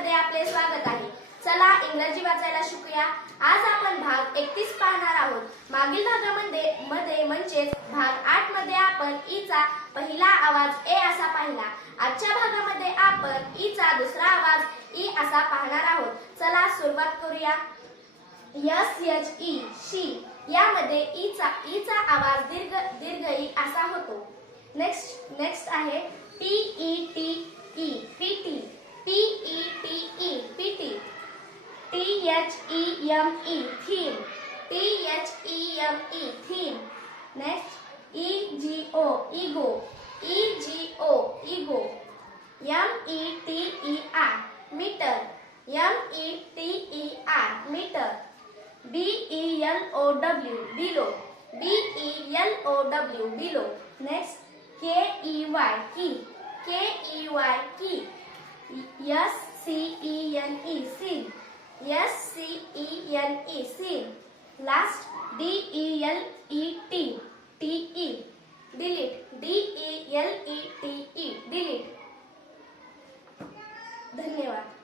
मध्ये आपले स्वागत आहे. चला इंग्रजी वाचायला शिकूया. आज आपण भाग एकतीस पाहणार आहोत. मागील भागामध्ये मध्ये म्हणजेच भाग आठमध्ये आपण ईचा पहिला आवाज ए असा पाहिला. आजच्या भागामध्ये आपण ईचा दुसरा आवाज ई असा पाहणार आहोत. चला सुरुवात करूया. यस एच ई शी यामध्ये ईचा ईचा आवाज दीर्घ दीर्घ ई असा होतो. नेक्स्ट नेक्स्ट आहे T E T T-H-E-M-E, theme. T-H-E-M-E, theme. Next, E-G-O, ego. E-G-O, ego. M-E-T-E-R, meter. M-E-T-E-R, meter. B-E-L-O-W, below. B-E-L-O-W, below. Next, K-E-Y, key. K-E-Y, key. S-C-E-N-E. S C E N E seen. Last D E L E T T E delete D E L E T E delete. धन्यवाद